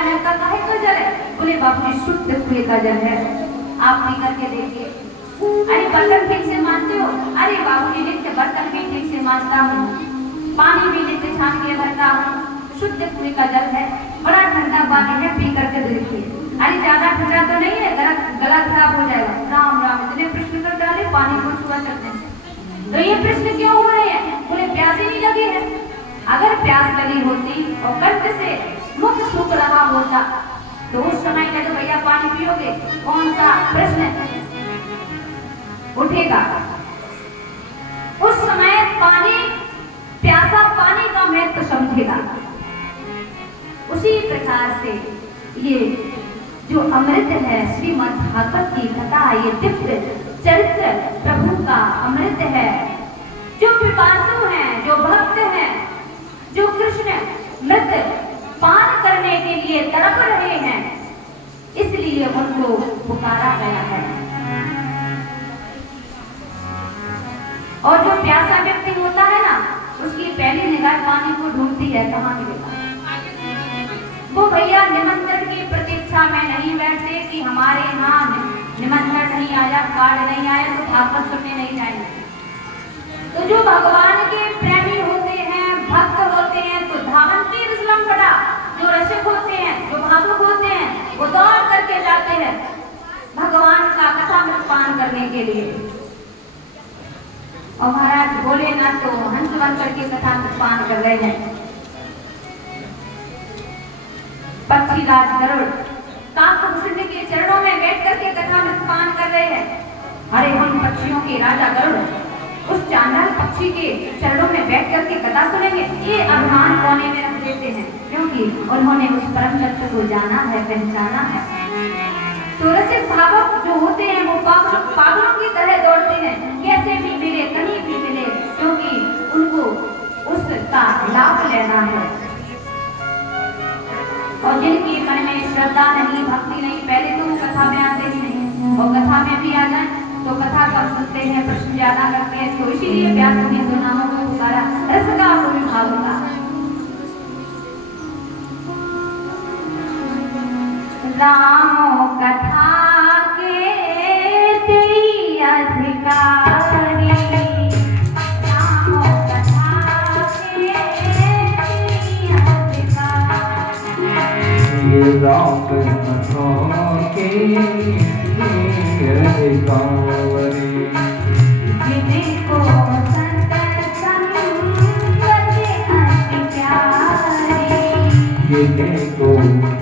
है नल का काहे का जल है? बोले बाबूजी शुद्ध कुएं का जल है, आप पी करके देखिए। अरे बर्तन ठीक से मांजते हो? अरे बाबूजी नित्य बर्तन भी ठीक से मांजता हूँ, पानी भी नित्य छान के भरता हूँ, शुद्ध कुएं का जल है, बड़ा ठंडा पानी है, पी करके देखिए। अरे ज्यादा ठंडा तो नहीं है, गला खराब हो जाएगा। राम राम इतने प्रश्न कर डाले, पानी को छुआ करते हैं। तो ये प्रश्न क्यों हो रहे हैं? बोले प्यास ही नहीं लगी है। अगर प्यास लगी होती और कष्ट से मुख सूख रहा होता तो उस समय जब भैया पानी पियोगे, कौन सा प्रश्न उठेगा? उस समय पानी, प्यासा पानी का महत्व समझेगा। उसी प्रकार से ये जो अमृत है, श्रीमद् भागवत की कथा, ये दिव्य चरित्र प्रभु का अमृत है। जो पिपासु हैं, जो भक्त हैं, जो कृष्ण मृत पान करने के लिए तड़प रहे हैं, इसलिए उनको पुकारा गया है। और जो प्यासा व्यक्ति होता है ना, उसकी पहली निगाह पानी को ढूंढती है, कहाँ मिलेगा। वो भैया निमंत्रण की प्रतीक्षा में नहीं बैठते कि हमारे यहाँ निमंत्रण नहीं आया, कार्ड नहीं आया तो भागवत सुनने नहीं जाएंगे। तो जो भगवान के प्रेमी होते हैं, भक्त होते हैं, तो धावंती विस्लम फटा, जो रसिक होते हैं, जो भावुक होते हैं, वो दौड़ करके जाते हैं भगवान का कथामृत पान करने के लिए। और महाराज बोले ना तो हंस बन करके कथामृत पान कर रहे हैं। पक्षी राज गरुड़ काकभूषण के चरणों में बैठ करके कथामृत पान कर रहे हैं। अरे उन पक्षियों के राजा गरुड़ उस चांडाल पक्षी के चरणों में बैठ करके कथा सुनेंगे, ये अभिमान कोने में रख देते हैं, क्योंकि उन्होंने उस परम तत्व को जाना है, पहचाना है। तो रसिक भावक जो होते हैं वो पागलों की तरह दौड़ते हैं, कैसे भी मिले, कहीं भी मिले, क्योंकि उनको उसका लाभ लेना है। और जिनके मन में श्रद्धा नहीं, भक्ति नहीं, पहले तो कथा में आते ही नहीं, और कथा में भी आ जाए तो कथा कम सुनते हैं, प्रश्न ज्यादा करते हैं। तो इसीलिए व्यास ने दो नामों को पुकारा, रस का और भाव का। रामो कथा के तेरी अधिकारी, रामो कथा के तेरी अधिकारी, राम कथा के अधिकारी, जिनको संत संगत अति प्यारी, जिनको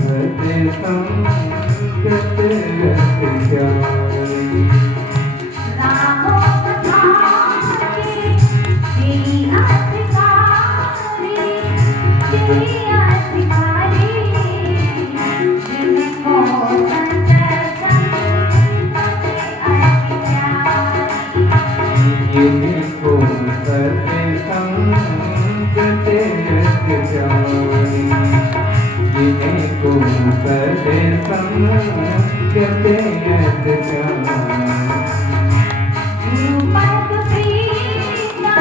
संत संगत अति प्यारी, रामो कथा के तेरी अधिकारी, तेरी अधिकारी, जिनको संत संगत अति प्यारी, जिनको सत्संगत अति प्यारी, जिनको सत्संगत अति प्यारी। रूपक प्रीता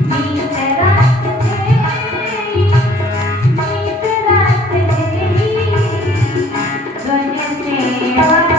मीत रस तेरी, मीत रस तेरी, गज सेवक आशीर्वादी तेरी, गज सेवक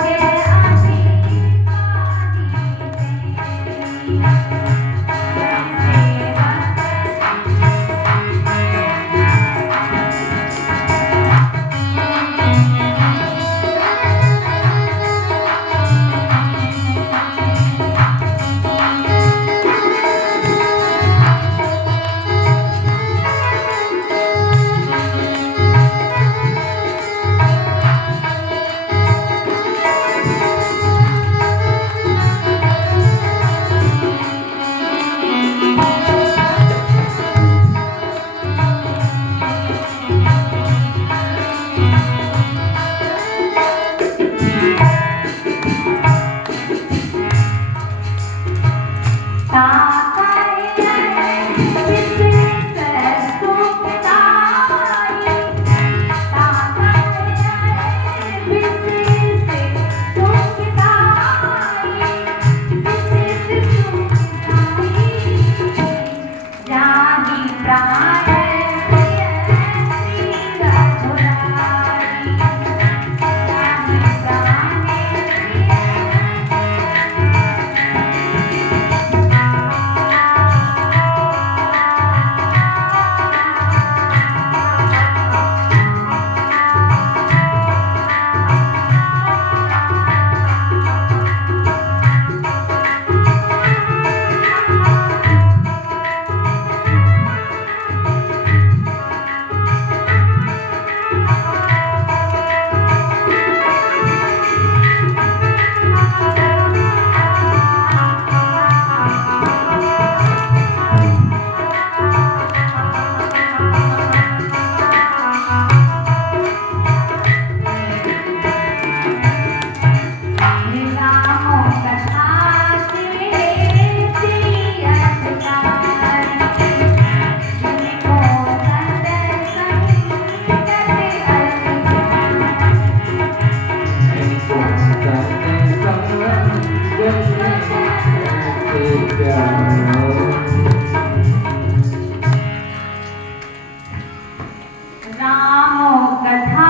रामो कथा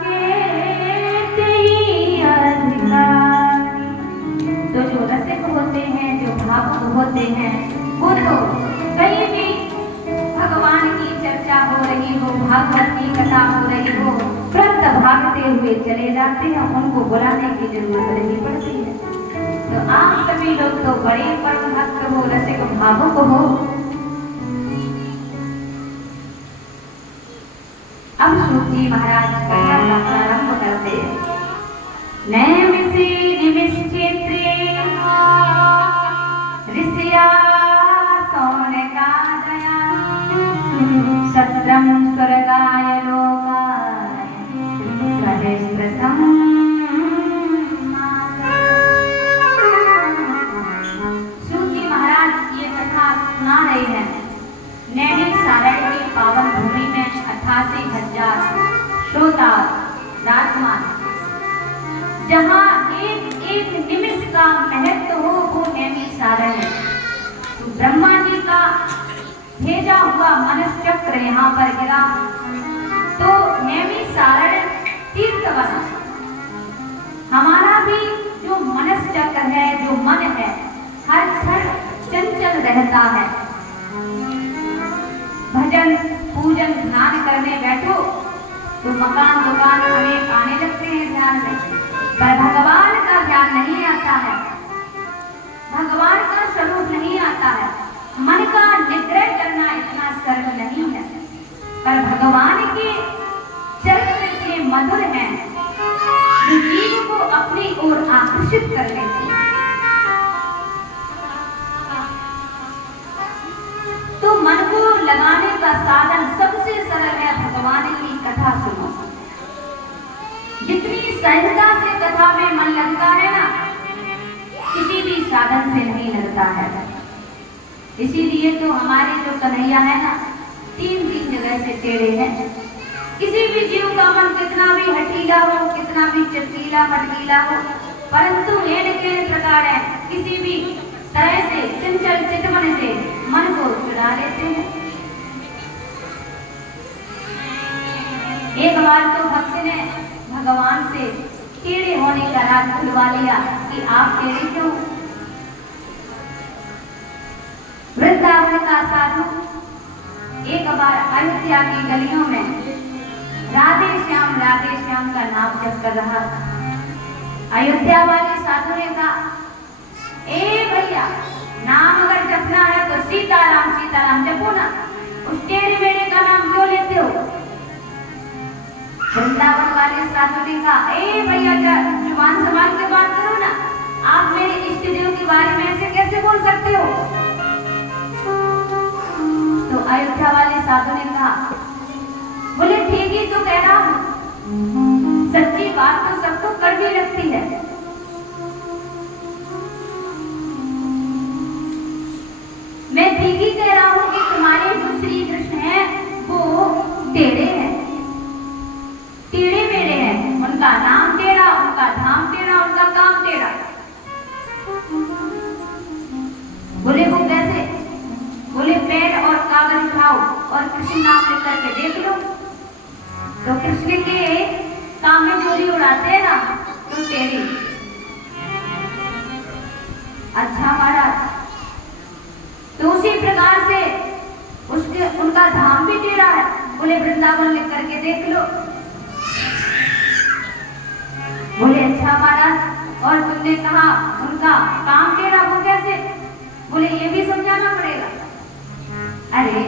के तेई अधिकारी। तो जो रसिक होते हैं, जो भावुक होते हैं, वो तो कहीं भी भगवान की चर्चा हो रही हो, भागवत की कथा हो रही हो, तुरंत भागते हुए चले जाते हैं, उनको बुलाने की जरूरत नहीं पड़ती है। तो आप सभी लोग तो बड़े परम भक्त हो, रसिक भावुक हो। अब सूत जी महाराज कथा का प्रारंभ करते हैं। नैमिषे निमिषेत्रे ऋषिया सौनकादया सत्रं स्वर्गाय लोकाय सहस्रशं सूत जी महाराज ये कथा सुना रहे हैं। नैमिषारण्य की पावन भूमि में 88,000 श्रोता विराजमान, जहाँ एक एक निमिष का महत्व हो, वो नैमिषारण्य। तो ब्रह्मा जी का भेजा हुआ मनुष्य चक्र यहाँ पर गिरा, तो नैमिषारण्य तीर्थ बना। हमारा भी जो मनुष्य चक्र है, जो मन है, हर क्षण चंचल रहता है। भजन पूजन ध्यान करने बैठो तो मकान दुकान अनेक आने लगते हैं ध्यान में, पर भगवान का ध्यान नहीं आता है, भगवान का स्वरूप नहीं आता है। मन का निग्रह करना इतना सरल नहीं है, पर भगवान के चरित्र के मधुर हैं, जो जीव को अपनी ओर आकर्षित कर लेते हैं। तो मन को लगाने का साधन सबसे सरल है, भगवान की कथा सुनो। जितनी सहजता से कथा में मन लगता है ना, किसी भी साधन से नहीं लगता है। इसीलिए तो हमारे जो कन्हैया है ना, तीन जगह से टेढ़े हैं। किसी भी जीव का मन कितना भी हठीला हो, कितना भी चटीला मटकीला हो, परंतु हेन के प्रकार है, किसी भी तरह से चंचल चितवन से मन को चुरा लेते हैं। एक बार तो भक्त ने भगवान से टेढ़े होने का राज खुलवा लिया कि आप टेढ़े क्यों। वृंदावन का साधु एक बार अयोध्या की गलियों में राधे श्याम का नाम जप कर रहा था। अयोध्या वाले साधु ने कहा, ए भैया, नाम अगर जपना है तो सीताराम जपो ना, उस टेढ़े मेढ़े का नाम क्यों लेते हो। वृंदावन वाले साधु ने कहा, ए भैया, जुबान संभाल के बात करो ना, आप मेरे इष्ट देव के बारे में ऐसे कैसे बोल सकते हो। तो अयोध्या वाले साधु ने कहा, बोले ठीक ही तो कह रहा हूं, सच्ची बात तो सबको कड़वी लगती है। मैं ठीक ही कह रहा हूं कि तुम्हारे जो श्री कृष्ण हैं वो टेढ़े हैं, टेढ़े मेढ़े हैं, उनका नाम टेढ़ा, उनका धाम टेढ़ा, उनका काम टेढ़ा। बोले वो कैसे। बोले पेन और कागज उठाओ और कृष्ण नाम लेकर के देख लो, तो कृष्ण के काम में चोरी उड़ाते हैं ना, तो टेढ़ी। अच्छा महाराज, तो उसी प्रकार से उनका धाम भी टेढ़ा है। बोले वृंदावन लिख करके देख लो। बोले अच्छा महाराज, और तुमने कहा उनका काम टेढ़ा, वो कैसे। बोले ये भी समझाना पड़ेगा। अरे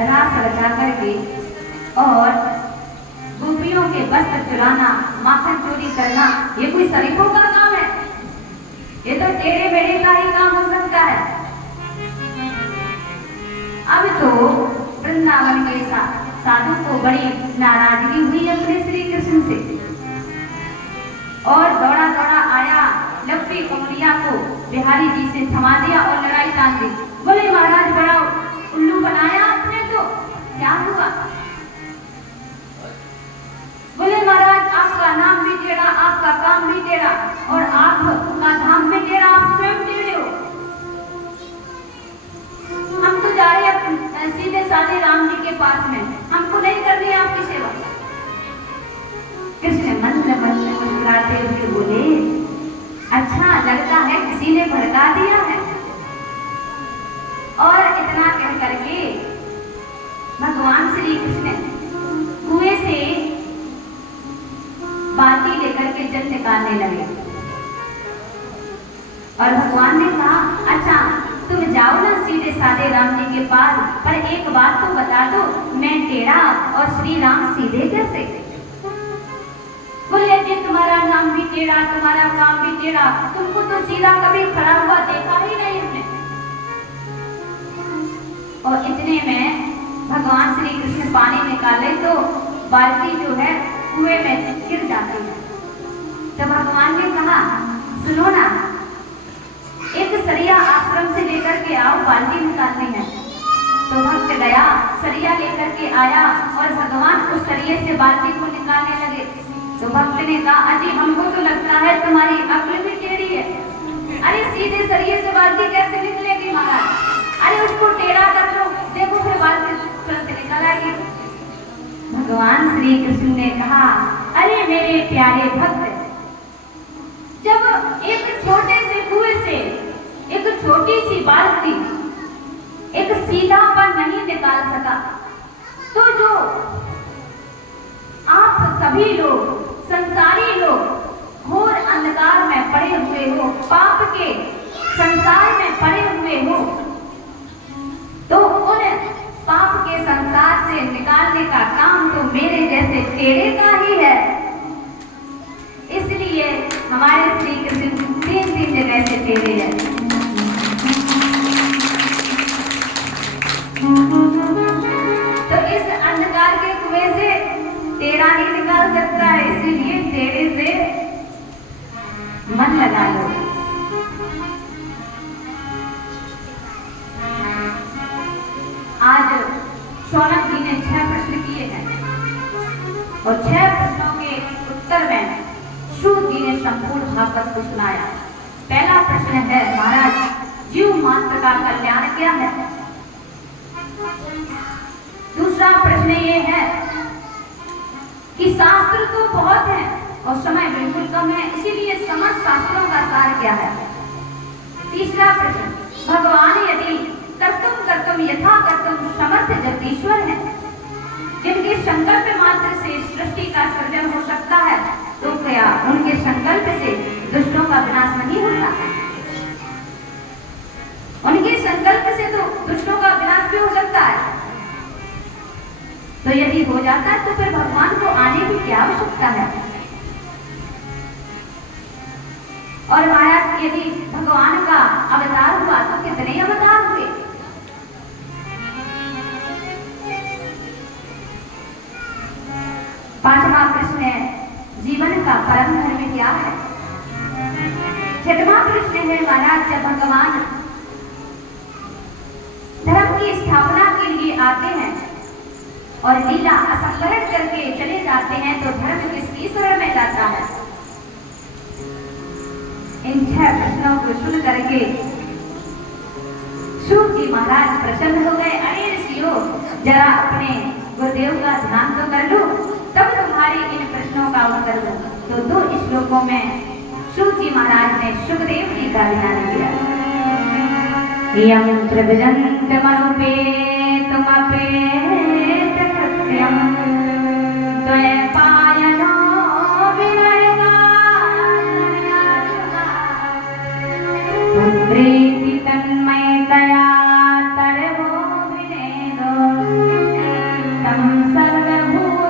रास रचा करके और गोपियों के वस्त्र चुराना, माखन चोरी करना, ये कोई शरीफों का काम है। ये तो टेढ़े मेढ़े का ही काम हो सकता है। अब तो वृंदावन के साधु को बड़ी नाराजगी हुई अपने श्री कृष्ण से, और दौड़ा दौड़ा आया, लपटी कमलिया को बिहारी जी से थमा दिया और लड़ाई टाल दी। बोले महाराज, बड़ा उल्लू बनाया आपने, तो क्या हुआ। बोले महाराज, आपका नाम भी टेढ़ा, आपका काम भी टेढ़ा, और आपका धाम भी टेढ़ा, आप स्वयं टेढ़े हो। हम तो जा रहे हैं सीधे साधे राम जी के पास में, लगाते हुए बोले, अच्छा लगता है किसी ने भड़का दिया है। और इतना कह करके भगवान श्री कृष्ण कुएं से बाल्टी लेकर के जल निकालने लगे। और भगवान ने कहा, अच्छा तुम जाओ ना सीधे साधे राम जी के पास, पर एक बात तो बता दो, मैं टेढ़ा और श्री राम सीधे कैसे? बोले जी तुम्हारा नाम भी टेढ़ा, तुम्हारा काम भी टेढ़ा, तुमको तो सीधा कभी खड़ा हुआ देखा ही नहीं हमने। और इतने में भगवान श्री कृष्ण पानी निकाले तो बाल्टी जो है कुएं में गिर जाती है। तो भगवान ने कहा, सुनो ना, एक सरिया आश्रम से लेकर के आओ, बाल्टी निकालनी है। तो भक्त गया, सरिया लेकर के आया और भगवान उस सरिये से बाल्टी को निकालने लगे। तो भक्त ने कहा, अजी हमको तो लगता है तुम्हारी अक्ल भी टेढ़ी है। अरे सीधे सरिये से बाल्टी कैसे निकलेगी महाराज? अरे उसको टेढ़ा कर लो, देखो फिर बाल्टी तुरंत निकल आएगी। भगवान श्री कृष्ण ने कहा, अरे मेरे प्यारे भक्त, जब एक छोटे से कुएं से एक छोटी सी बाल्टी एक सीधापन नहीं निकाल सका, तो जो आप सभी लोग, संसारी लोग घोर अंधकार में पड़े हुए हो, पाप के संसार में पड़े हुए हो, तो उन पाप के संसार से निकालने का काम तो मेरे जैसे टेढ़े का ही है। इसलिए हमारे श्री कृष्ण तीन जगह से टेढ़े हैं। तो इस अंधकार के कुएं से टेढ़ा नहीं निकाल सकता है, इसीलिए टेढ़े से मन लगा लो। आज शौनक जी ने 6 प्रश्न किए हैं और 6 प्रश्नों के उत्तर में शुभ जी ने संपूर्ण भागवत को सुनाया। पहला प्रश्न है, महाराज जीव मात्र का कल्याण क्या है? दूसरा प्रश्न ये है कि शास्त्र तो बहुत है और समय बिल्कुल कम है, इसीलिए समस्त शास्त्रों का सार क्या है? तीसरा प्रश्न, भगवान यदि कर्तुम यथा कर्तुम समर्थ जगदीश्वर है, जिनके संकल्प मात्र से सृष्टि का सृजन हो सकता है, तो क्या उनके संकल्प से दुष्टों का विनाश नहीं होता? उनके संकल्प से तो दुष्टों का विनाश भी हो सकता है। तो यदि हो जाता है तो फिर भगवान को आने की क्या आवश्यकता है? और महाराज यदि भगवान का अवतार हुआ तो कितने अवतार हुए? पांचवा प्रश्न है, जीवन का परम धर्म क्या है? छठवां प्रश्न है, महाराज जब भगवान धर्म की स्थापना के लिए आते हैं और लीला असंकरण करके चले जाते हैं, तो धर्म किसकी शरण में जाता है? इन 6 प्रश्नों को सुन करके शुभ जी महाराज प्रसन्न हो गए। अरे ऋषियों, जरा अपने गुरुदेव का ध्यान तो कर लो, तब तुम्हारे इन प्रश्नों का उत्तर दो। तो 2 श्लोकों में शुभ जी महाराज ने सुखदेव जी का ध्यान किया। यं प्रव्रजन्त मनुपेतमपेत कृत्यं द्वैपायनो विनयता पुत्रेति तन्मयतया तरवो विनेदो तं सर्वभूतमुनिमानितो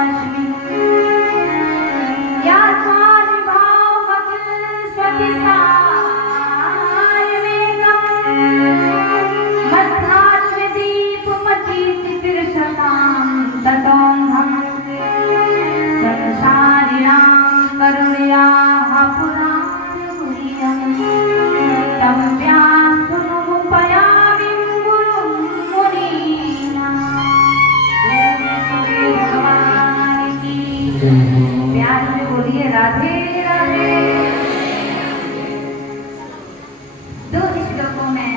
अस्मि या स्वानुभावमखिल स्वकिसा प्यार से बोलिए राधे राधे। 2 श्लोकों में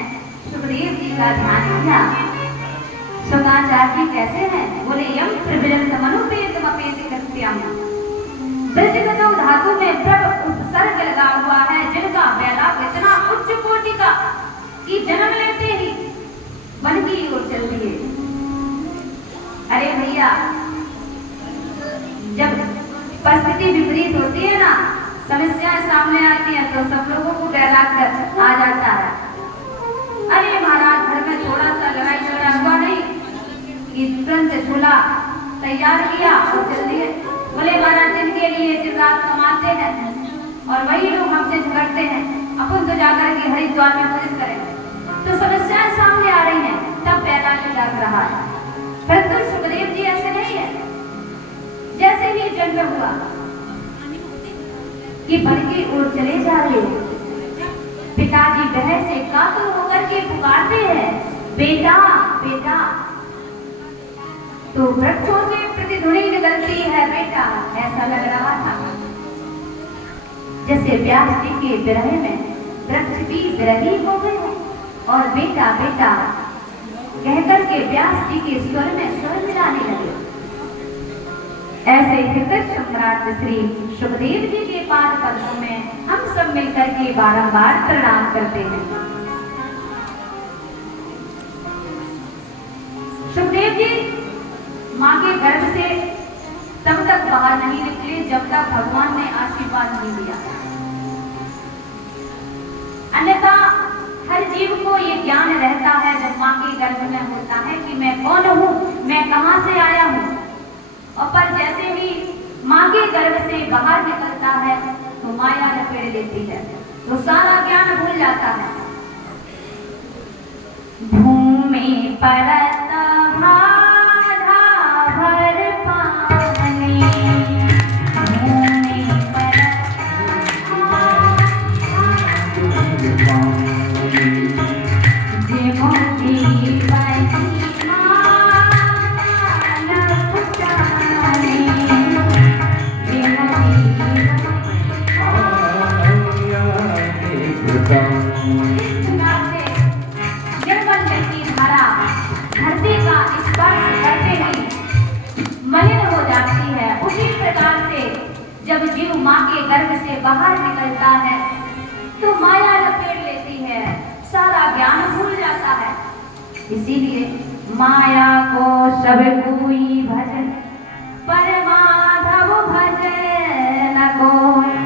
सुखदेव जी का ध्यान किया। शुक्राचार्य जी कैसे हैं? बोले यम प्रविलंत मनुपेत मपेत कृत्यम। ब्रजगतो धातु में प्रभ उपसर्ग लगा हुआ है, जिनका वैराग इतना उच्च कोटि का कि जन्म लेते ही वन की ओर चल दिए। अरे भैया, जब परिस्थिति विपरीत होती है ना, समस्याएं सामने आती हैं, तो सब लोगों को वैराग आ जाता है। अरे महाराज, घर में थोड़ा सा लड़ाई झगड़ा हुआ नहीं कि तुरंत झूला तैयार किया और चल दिए। बोले महाराज, जिनके लिए दिन रात कमाते हैं और वही लोग हमसे झगड़ते हैं, अपन तो जाकर के हरिद्वार में मदद करेंगे। तो समस्याएं सामने आ रही हैं, तब वैराग लग रहा है। परंतु सुखदेव जी ऐसे नहीं है। जैसे ही जन्म हुआ कि वन की ओर चले जा रहे, पिताजी बहन से कातुर होकर के पुकारते हैं, बेटा बेटा। तो वृक्षों से प्रतिध्वनि निकलती है, बेटा। ऐसा लग रहा था जैसे व्यास जी के विरह में वृक्ष भी विरही हो गए और बेटा बेटा कहकर के व्यास जी के स्वर में स्वर मिलाने लगे। ऐसे हितैषी सम्राट श्री सुखदेव जी के पाद पद्मों में हम सब मिलकर के बारंबार प्रणाम करते हैं। सुखदेव जी मां के गर्भ से तब तक बाहर नहीं निकले जब तक भगवान ने आशीर्वाद नहीं दिया। अन्यथा हर जीव को ये ज्ञान रहता है जब मां के गर्भ में होता है कि मैं कौन हूँ, मैं कहां से आया हूँ। और पर जैसे ही मां के गर्भ से बाहर निकलता है तो माया लपेट लेती है, तो सारा ज्ञान भूल जाता है। भूमि परत भाधा भर पानी, भूमि परत धरती का स्पर्श करते ही मलिन हो जाती है। उसी प्रकार से जब जीव मां के गर्भ से बाहर निकलता है तो माया लपेट लेती है, सारा ज्ञान भूल जाता है। इसीलिए माया को सब कोई भजन, पर माधव भजन न कोई।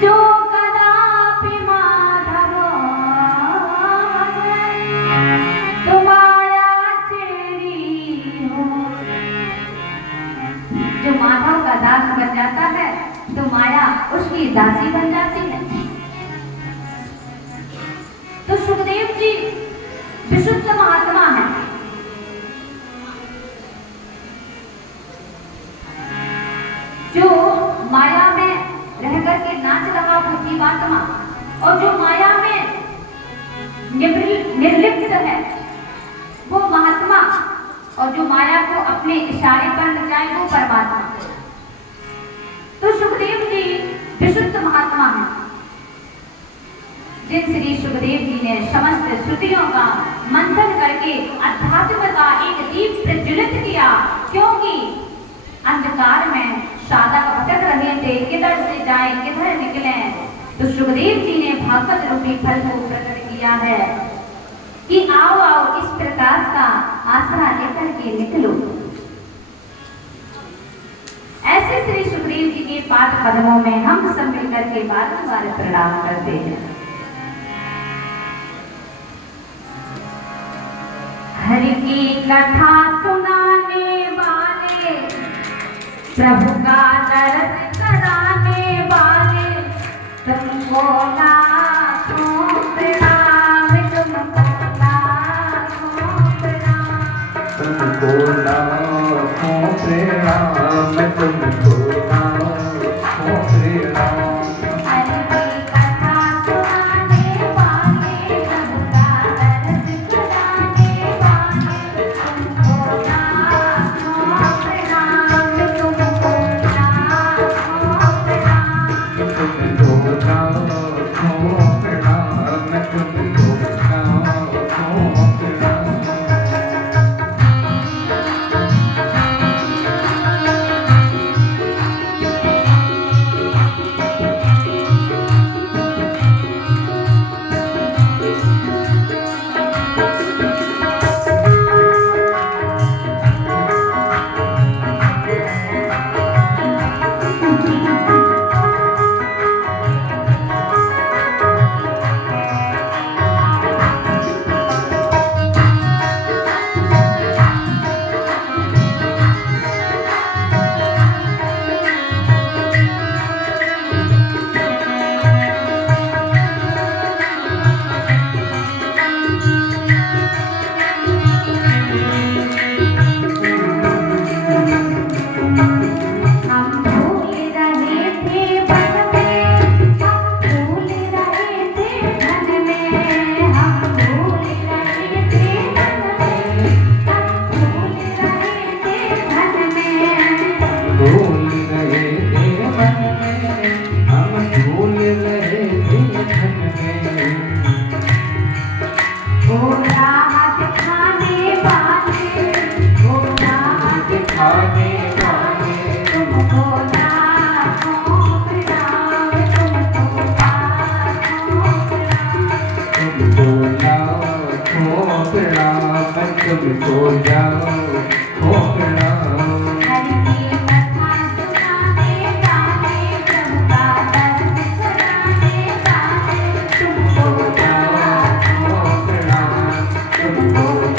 जो कदापि माधव तो माया तेरी हो। जो माधव का दास बन जाता है तो माया उसकी दासी बन जाती है। तो सुखदेव जी विशुद्ध महात्मा है। जो माया में रह करके नाच रहा वो जीवात्मा, और जो माया में निर्लिप्त है वो महात्मा, और जो माया को अपने इशारे पर नचाए वो परमात्मा। तो सुखदेव जी विशुद्ध महात्मा है, जिन श्री सुखदेव जी ने समस्त श्रुतियों का मंथन करके अध्यात्म का एक दीप प्रज्वलित किया। क्योंकि अंधकार में साधक भटक रहे थे, किधर से जाएं किधर निकलें। तो सुखदेव जी ने भागवत रूपी फल को प्रकट किया है कि आओ आओ इस प्रकाश का आसरा लेकर के निकलो। ऐसे श्री सुखदेव जी के पाद पद्मों में हम सब मिलकर के बारंबार प्रणाम करते हैं। हरि की कथा सुनाने वाले, प्रभु का दर्शन कराने वाले, तुमको लाखों प्रणाम, तुमको लाखों प्रणाम, तुमको लाखों प्रणाम, तुमको लाखों प्रणाम। हरि की कथा सुनाने वाले, प्रभु का दर्शन कराने वाले, तुमको लाखों प्रणाम, तुमको लाखों प्रणाम। तुमको लाखों मैं तुमको जाऊं हो प्रणाम। हरि की कथा सुनाने गाने प्रभु का दर्द कराने गाने तुमको हो प्रणाम, तुमको हो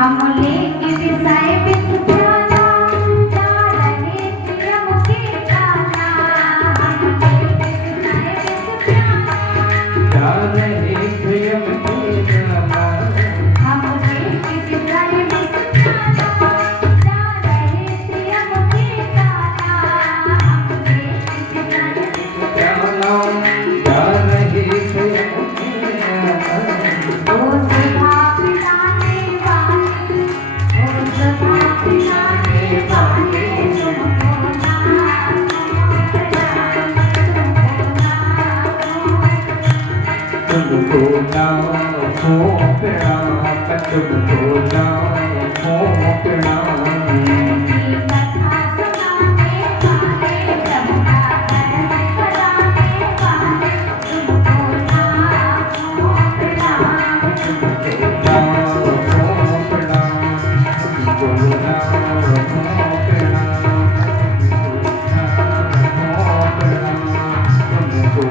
हम लेके दिशाए विश्व प्याला जा रहे थे हम के गाना हम लेके दिशाए विश्व प्याला जा रहे थे हम के गाना। हम लेके दिशाए विश्व प्याला जा रहे थे हम के गाना हम लेके दिशाए विश्व प्याला जा रहे थे हम के गाना। ओ सुधा पिलाने वाले ओ सुधा पिलाने वाले तुमको ना तुमको ना हो प्रणाम, मैं तुमको ना हो प्रणाम। की कथा सुनाने वाले प्रभु का दर्द कराने वाले तुमको ना हो प्रणाम तुमको ना हो प्रणाम, तुमको ना हो प्रणाम, तुमको ना हो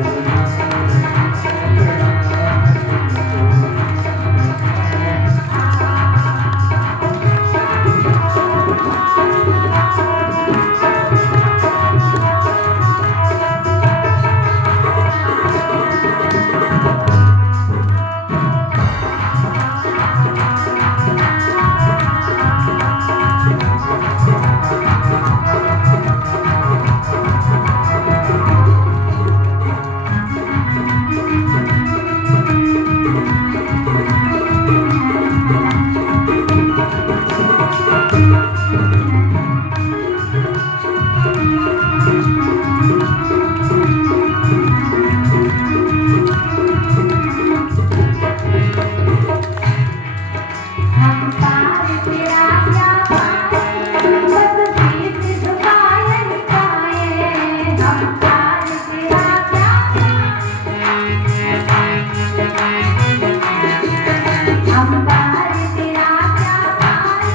हम पार तेरा क्या पाए बस बीच झुकाए निकाए हम पार तेरा क्या हम पार तेरा क्या पाए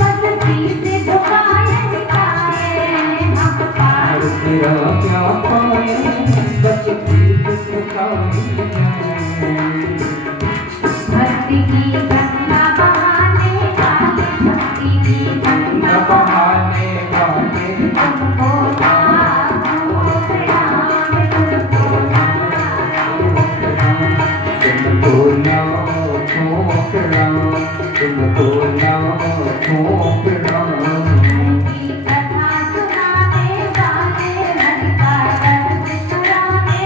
बस बीच झुकाए निकाए हम पार तेरा क्या पाए बस पीत सुखाई जाए। भक्ति की गंगा बहाने वाले भक्ति की गंगा बहाने वाले तुमको लाखों प्रणाम तुमको तुमको ना हो प्रणाम, तुमको ना हो प्रणाम। की कथा सुनाने वाले हरि का दर्द कराने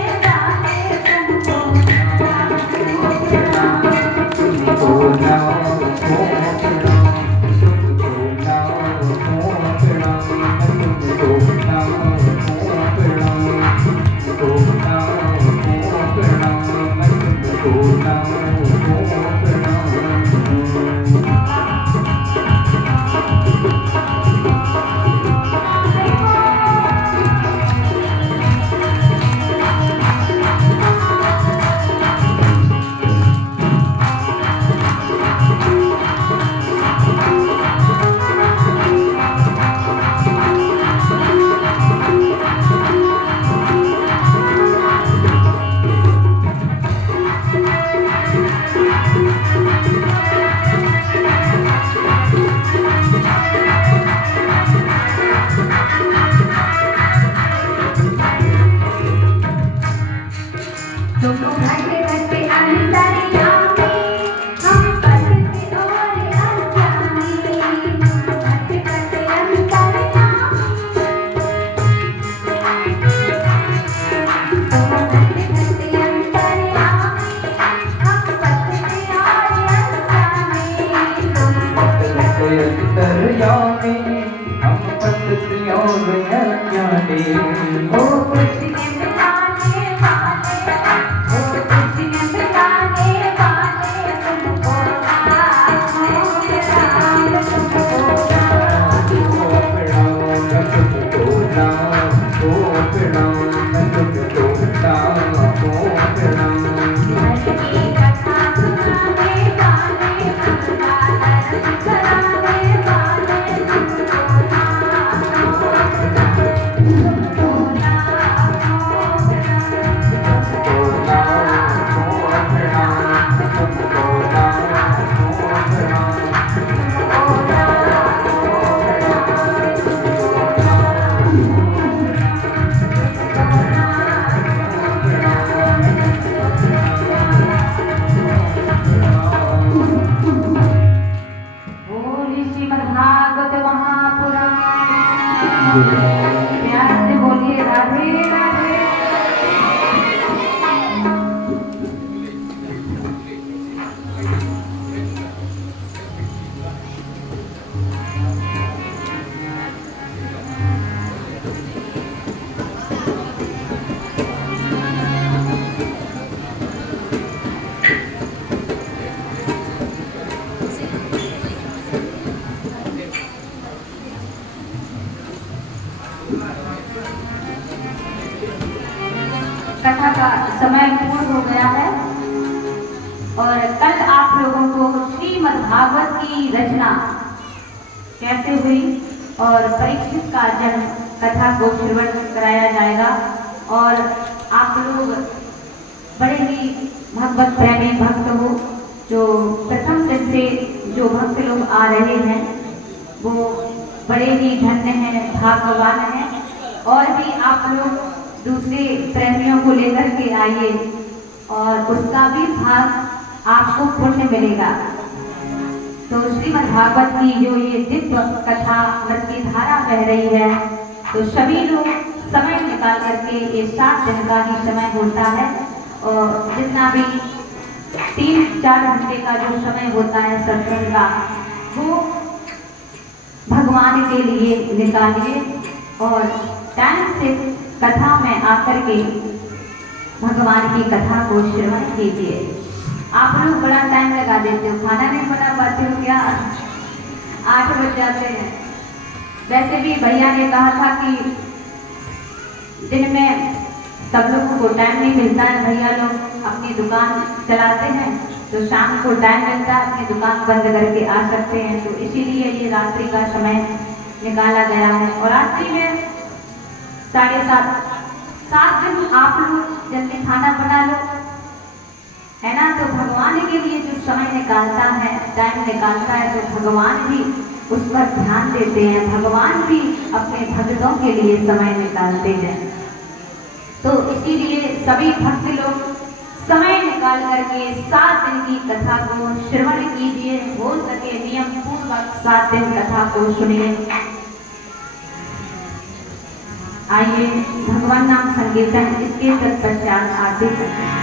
प्रणाम तुझको लाखों प्रणाम। धर्म की कथा सुनाने वाले भक्ता धर्म कराने वाले तुमको लाखों प्रणाम, तुमको लाखों प्रणाम, तुझको लाखों प्रणाम तुझको लाखों प्रणाम। तुमको बोलिए श्रीमद्भागवत महापुराण। प्यार से बोलिए राधे राधे। कथा का समय पूर्ण हो गया है और कल आप लोगों को श्रीमद् भागवत की रचना कैसे हुई और परीक्षित का जन्म कथा को श्रवण कराया जाएगा। और आप लोग बड़े ही भगवत प्रेमी भक्त हो, जो प्रथम दिन से जो भक्त लोग आ रहे हैं वो बड़े ही धन्य हैं, भाग्यवान हैं। और भी आप लोग दूसरे प्रेमियों को लेकर के आइए और उसका भी भाग आपको पुण्य मिलेगा। तो श्रीमद् भागवत की जो ये दिव्य कथा नृत्य धारा बह रही है, तो सभी लोग समय निकाल करके ये 7 दिन का ही समय होता है और जितना भी 3-4 घंटे का जो समय होता है सत्संग का, वो भगवान के लिए निकालिए और टाइम से कथा में आकर के भगवान की कथा को श्रवण कीजिए। आप लोग बड़ा टाइम लगा देते हो, खाना नहीं बना पाते हो क्या? 8 बज जाते हैं। वैसे भी भैया ने कहा था कि दिन में सब लोगों को टाइम नहीं मिलता है, भैया लोग अपनी दुकान चलाते हैं तो शाम को टाइम मिलता है, अपनी दुकान बंद करके आ सकते हैं। तो इसीलिए ये रात्रि का समय निकाला गया है। और रात्रि में 7:30 दिन आप लोग जल्दी खाना बना लो, है ना। तो भगवान के लिए जो समय निकालता है, टाइम निकालता है, तो भगवान भी उस पर ध्यान देते हैं, भगवान भी अपने भक्तों के लिए समय निकालते हैं। तो इसीलिए सभी भक्त लोग समय निकाल करके 7 दिन की कथा को श्रवण कीजिए। हो सके नियम पूर्वक 7 दिन कथा को सुनिए। आइए भगवान नाम संकीर्तन इसके तत्पश्चात आरती करते हैं।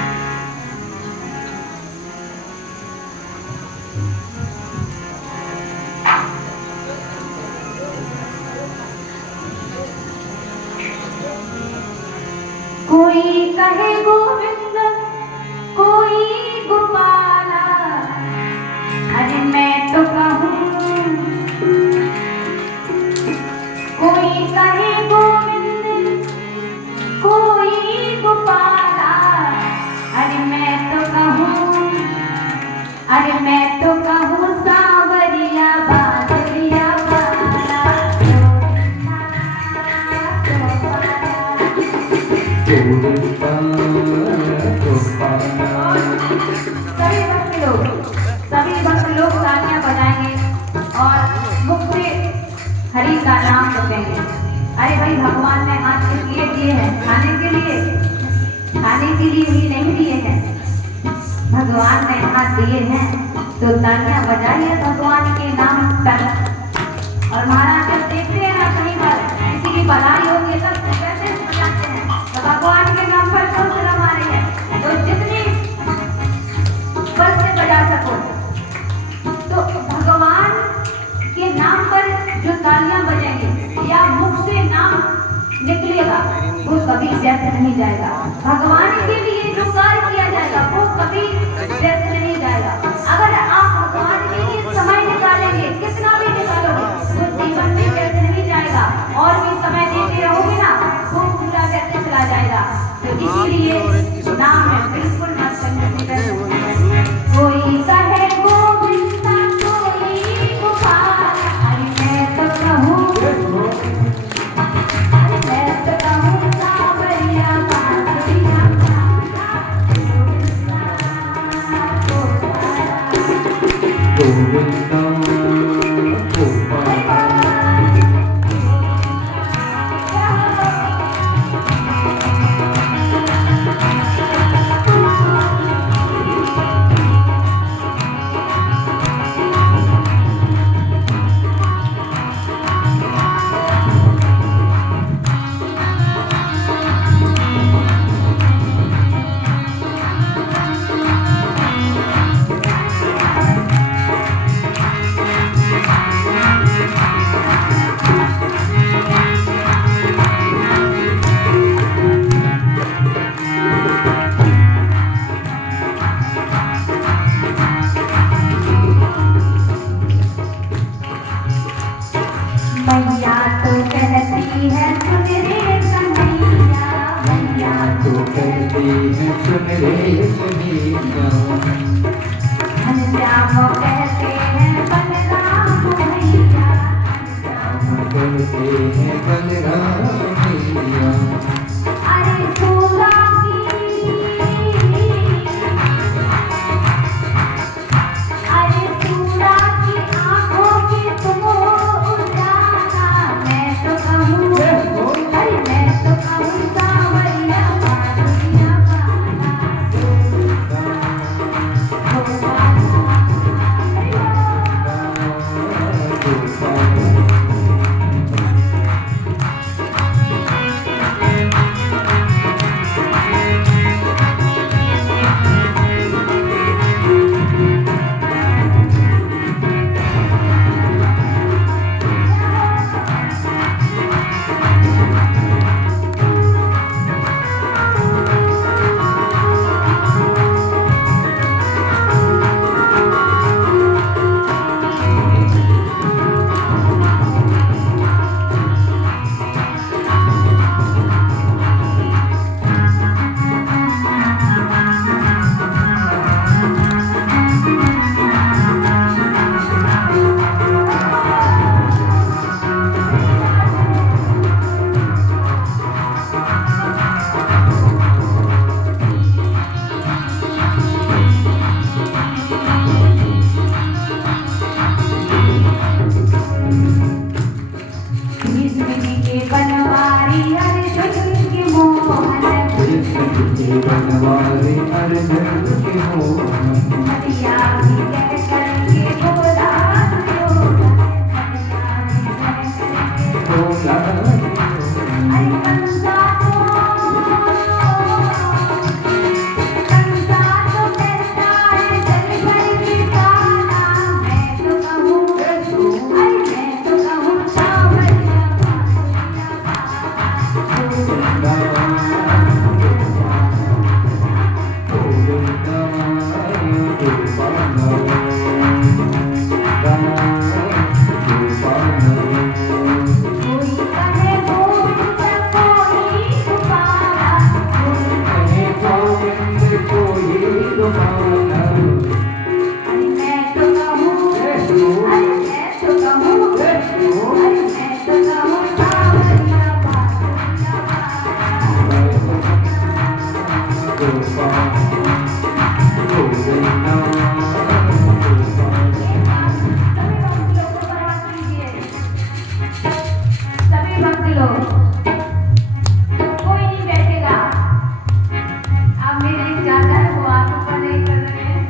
कोई कहे गोविंद, कोई गोपाला, अरे मैं तो कहूँ। कोई कहे गोविंद, कोई गोपाला, अरे मैं तो कहूँ, अरे मैं तो कहूँ सांवरिया बादलिया वाला। सभी भक्त लोग तालियां बजाएंगे और मुख से हरि का नाम जपेंगे। अरे भाई, भगवान ने हाथ किस लिए दिए हैं? खाने के लिए? खाने के लिए ही नहीं दिए हैं, भगवान ने हाथ दिए हैं। तो तालियां बजाइए भगवान के नाम पर। और महाराज जब देखते हैं ना कहीं पर किसी की भलाई होगी तब कैसे बजाते हैं, तो भगवान के नाम पर कौन सा हमारे हैं। तो जितनी बल से बजा सको, तो भगवान के नाम पर जो तालियां बजेंगे या मुख से नाम निकलेगा वो कभी व्यर्थ नहीं जाएगा। भगवान के लिए जो कार्य किया जाएगा वो कभी व्यर्थ नहीं जाएगा। अगर आप भगवान के लिए समय निकालेंगे, कितना भी निकालोगे, तो जीवन में व्यर्थ नहीं जाएगा। और भी समय देते रहोगे ना, वो पूरा ऐसे चला जाएगा। तो इसीलिए नाम है बिल्कुल मत कंफ्यूज। कोई कहे गोविंदा कोई गोपाल, अरे मैं तो कहूँ सावरिया बांसुरिया गोविंदा गोपाल मैया तो कहती है सुन रे कन्हैया, मैया तो कहती है सुन रे कन्हैया, घनश्याम कहते हैं बलराम भैया, कहते हैं बलराम भैया। अरे फूला की आंखों की तुम उजाला, मैं तो कहूँ अरे मैं तो कहूँ सावरिया बांसुरिया बनवारी अर्जुन के मोहन, हरिया भी कह करके बोला बोला अरे कंसा तो कहता है जल भर के काला, मैं तो कहूँ अरे मैं तो कहूँ सावरिया कोई कहे गोविंद कोई गोपाला, अरे मैं तो कहूँ अरे मैं तो कहूँ अरे मैं तो कहूँ सावरिया बांसुरिया सभी भक्त लोग कोई नहीं बैठेगा। अब मेरे एक चाचा है वो हाथ ऊपर नहीं कर रहे हैं।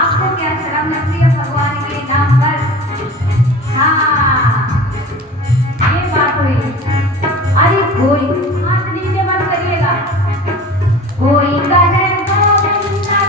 आपको क्या शर्म लगती है भगवान के नाम पर? हाँ ये बात हुई। अरे कोई हाथ नीचे मत करिएगा। कोई कहे गोविंदा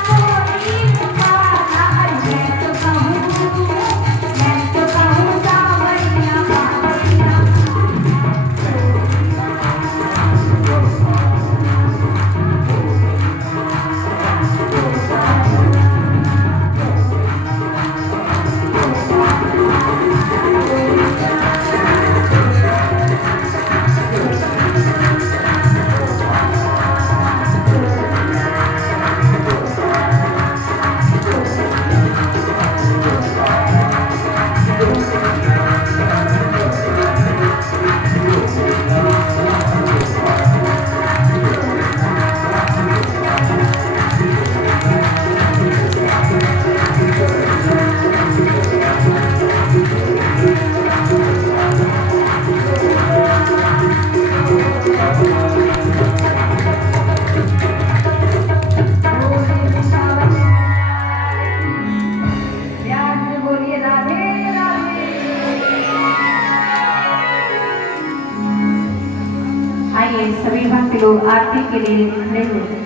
आइए सभी भक्त लोग आरती के लिए खड़े हुए।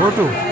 Go to.